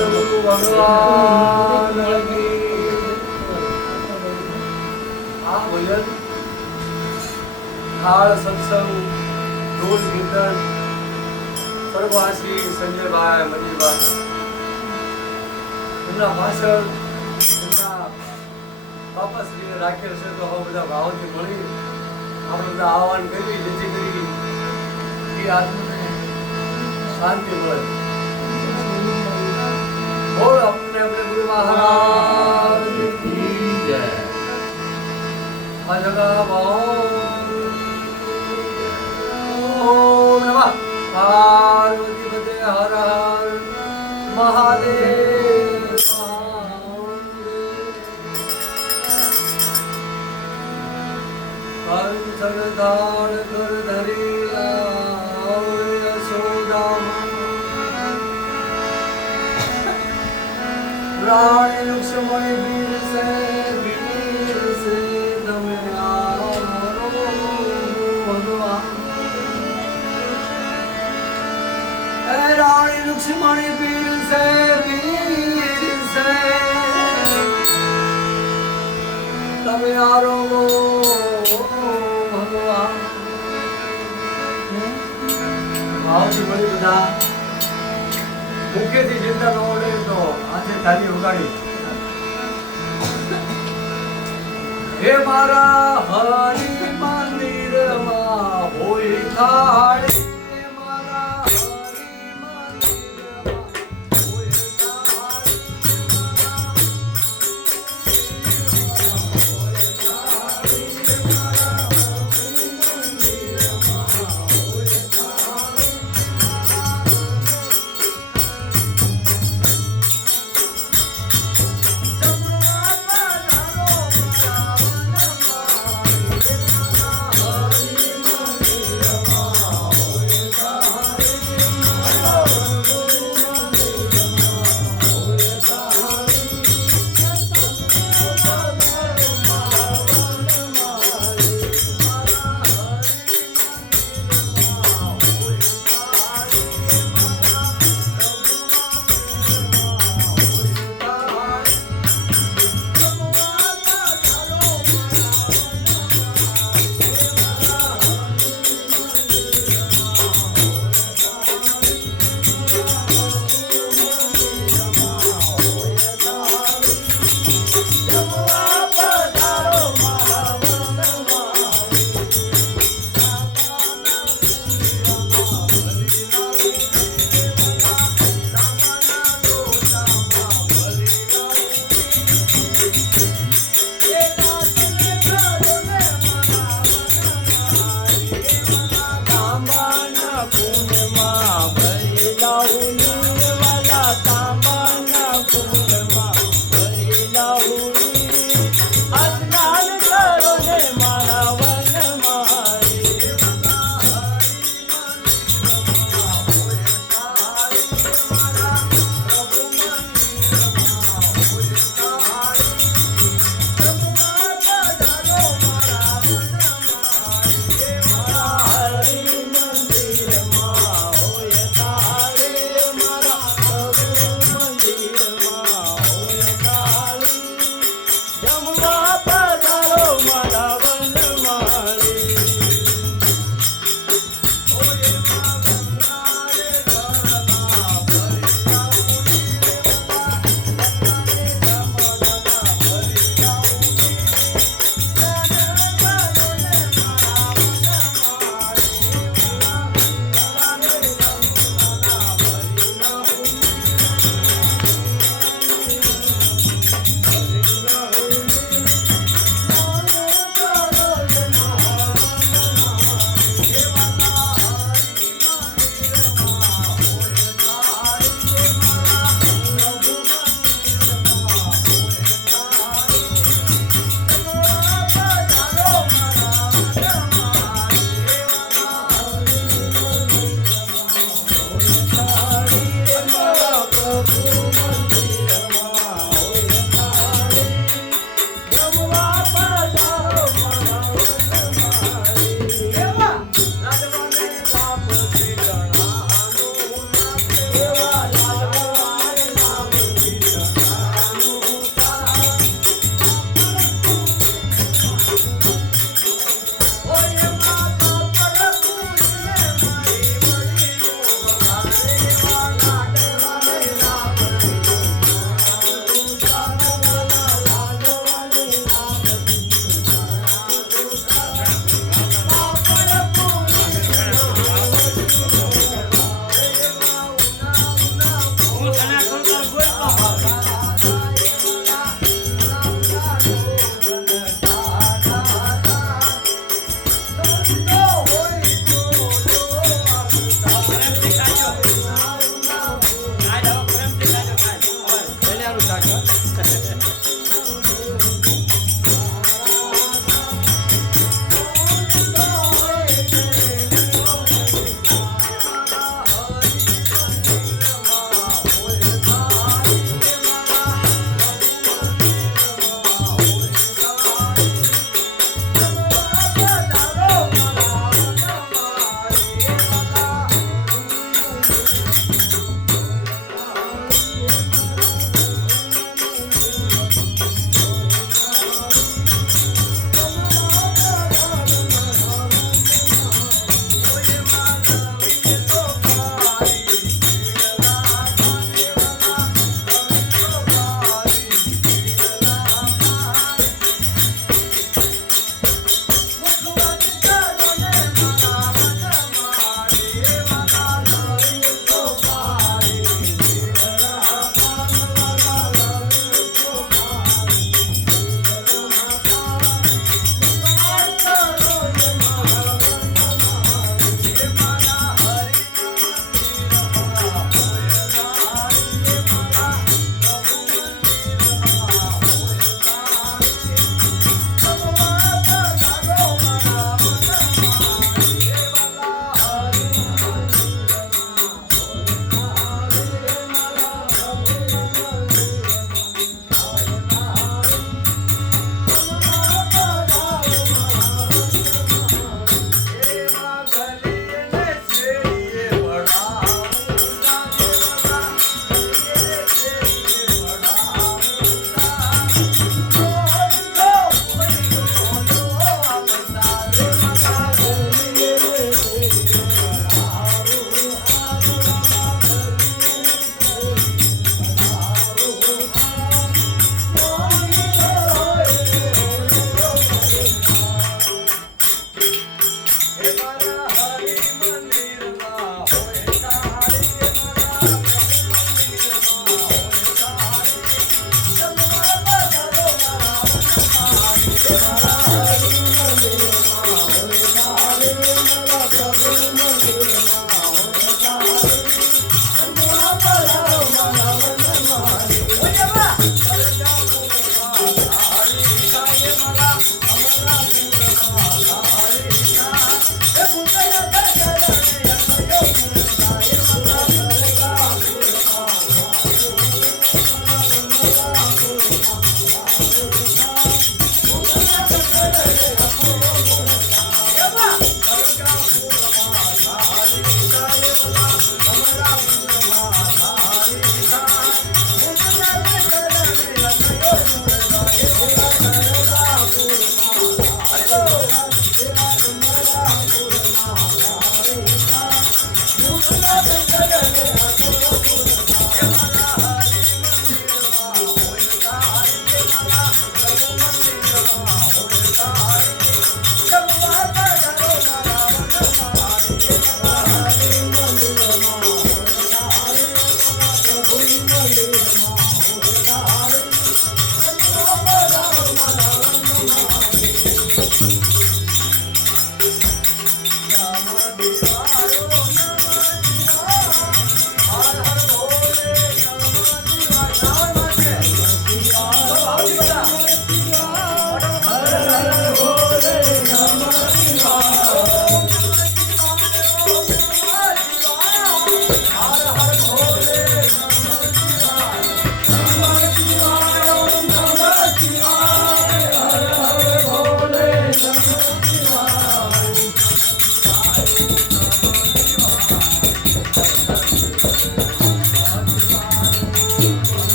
સદગુરુ ભગવાન આ ભજન થાળ સત્સંગ ઢોલ કીર્તન સર્વવાસી સંજયભાઈ મનીષભાઈ એમના ભાષણ એમના બાપાશ્રીએ રાખેલ છે તો હવે બધા ભાવથી મળી આપણે બધા આહવાન કરવી જેથી કરી એ આત્મને શાંતિ મળે. બોલ આપણે ગુરુ મહારાજ કી જય. અજગા ઓમ નમઃ પાર્વતી પતે હર હર મહાદેવ. કંસરદાન કર ધરી રાણી લક્ષ્મણી વીર સે તમે ભગવાન. રાણી લક્ષ્મણી વીર સે તમે આરોગો ભગવાન. ભાવથી બધી બધા મુખ્યથી ચિંતા ન ઓળે તો આજે તાલી ઉગાડી. હે મારા હરિ મંદિરમાં હોય થાળી. Oh,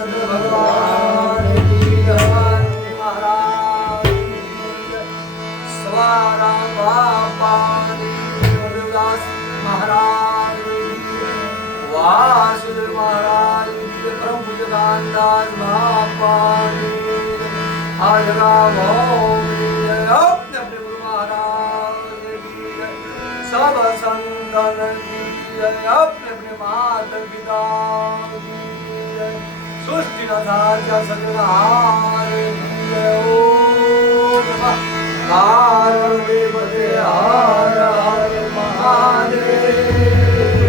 चंद्र भगवान की हनुमान महाराज सवाराम बापा देवदास महाराज वासुदेव महाराज परम पूज्य कानदास बापा आजराम अपने अपने गुरु महाराज सब संतन की अपने अपने माता पिता सृष्टि न साचा सजनहार ओम कारण देवते हर हर महादेव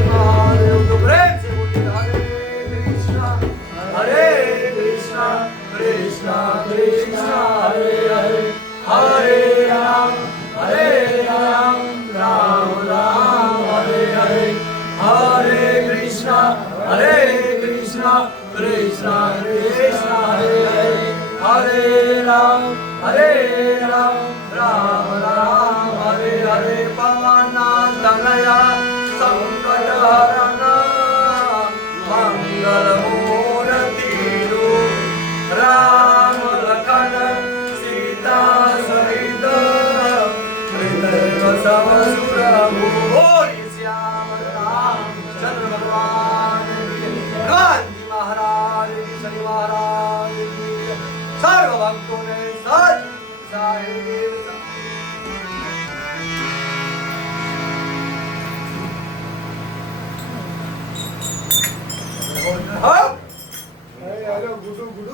महादेव तो प्रेम से बोलिए हरे कृष्णा कृष्णा कृष्णा हरे हरे हरे राम राम राम हरे हरे हरे कृष्णा कृष्णा कृष्णा हरे हरे राम राम राम हरे हरे पवन तनया संकट हरण मंगल मूर्ति राम लखन सीता सहित सब सुर भूरि श्याम राम चंद्र भगवान गांधी महाराज की शनि महाराज सर्व भक्तों ने सच साहिब